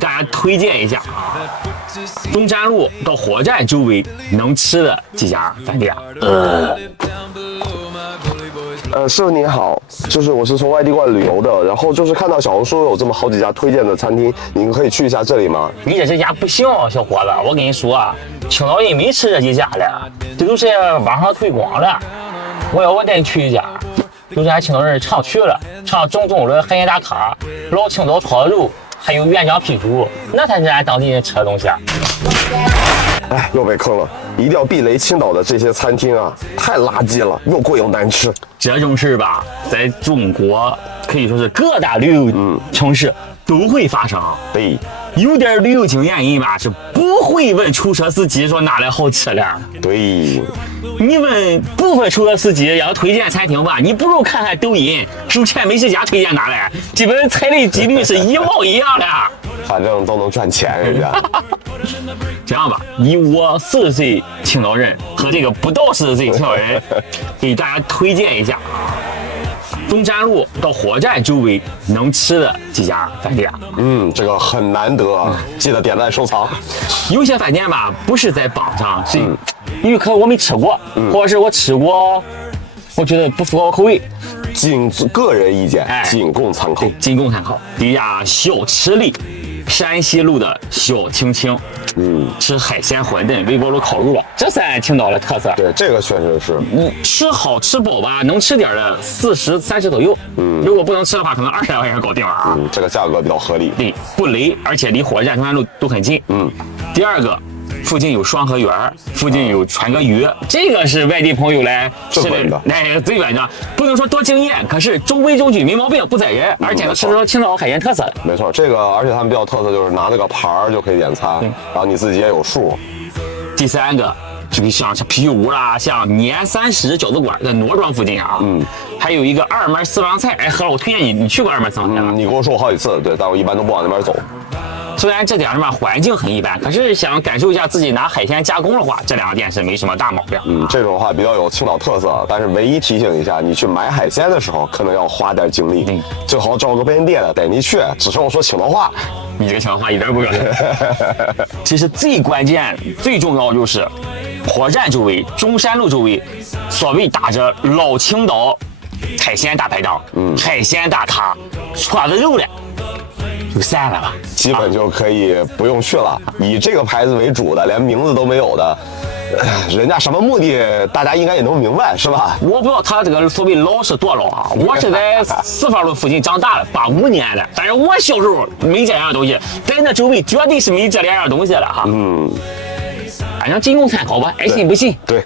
大家推荐一下啊，中山路到火车站周围能吃的几家饭店。师傅您好，我是从外地过来旅游的，然后看到小红书有这么好几家推荐的餐厅，您可以去一下这里吗？你这家不行，小伙子，我跟你说啊，青岛人没吃这几家了，这都是网上推广的。我带你去一家，就是俺青岛人常去了，常正宗的海鲜大咖，老青岛炒肉，还有原浆啤酒，那才是俺当地人吃的东西啊。哎，又被坑了！一定要避雷青岛的这些餐厅啊，太垃圾了，又贵又难吃。这种事吧，在中国可以说是各大旅游城市都会发生。对，有点旅游经验人吧，是不会问出租车司机说哪来好吃的。对，你问部分出租车司机要推荐餐厅吧，你不如看看抖音收钱美食家推荐哪来，基本踩雷几率是一模一样的。反正都能赚钱，人家。这样吧，以我40岁青岛人和这个不到40岁青岛人，给大家推荐一下中山路到火车站周围能吃的几家饭店。这个很难得啊，记得点赞收藏。有些饭店吧，不是在榜上，是因为可能我没吃过，或者是我吃过，我觉得不符合我口味。仅个人意见，仅供参考。仅供参考。第一家小吃里，山西路的小青青，吃海鲜馄饨、微波炉烤肉，这是俺青岛的特色。对，这个确实是。吃好吃饱吧，能吃点的40、30左右。如果不能吃的话，可能20来块钱搞定了啊。这个价格比较合理。对，不雷，而且离火车站、中山路都很近。第二个。附近有双河园，附近有川哥鱼，这个是外地朋友来吃的，最稳的，不能说多惊艳，可是中规中矩，没毛病，不宰人，而且能吃出青岛海鲜特色。没错，这个而且他们比较特色就是拿那个盘儿就可以点餐，然后你自己也有数。第三个就像啤酒屋啦，像年30饺子馆在挪庄附近啊，还有一个二门私房菜，哎，何老，我推荐你去过二门私房菜吗？你跟我说过好几次，对，但我一般都不往那边走。虽然这点嘛环境很一般，可是想感受一下自己拿海鲜加工的话，这两个店是没什么大毛病。这种的话比较有青岛特色，但是唯一提醒一下，你去买海鲜的时候，可能要花点精力，最好找个本地的带你去，只剩我说青岛话。你这个青岛话一点不标准。其实最关键、最重要就是火车站周围、中山路周围，所谓打着老青岛海鲜大排档、海鲜大咖，串子肉的。就散了吧，基本就可以不用去了。以这个牌子为主的，连名字都没有的，人家什么目的，大家应该也能明白，是吧？我不知道他这个所谓老是多老啊，我是在四方路附近长大的，85年的，但是我小时候没这样东西，在那周围绝对是没这两样东西了哈。反正仅供参考吧，爱信不信。对。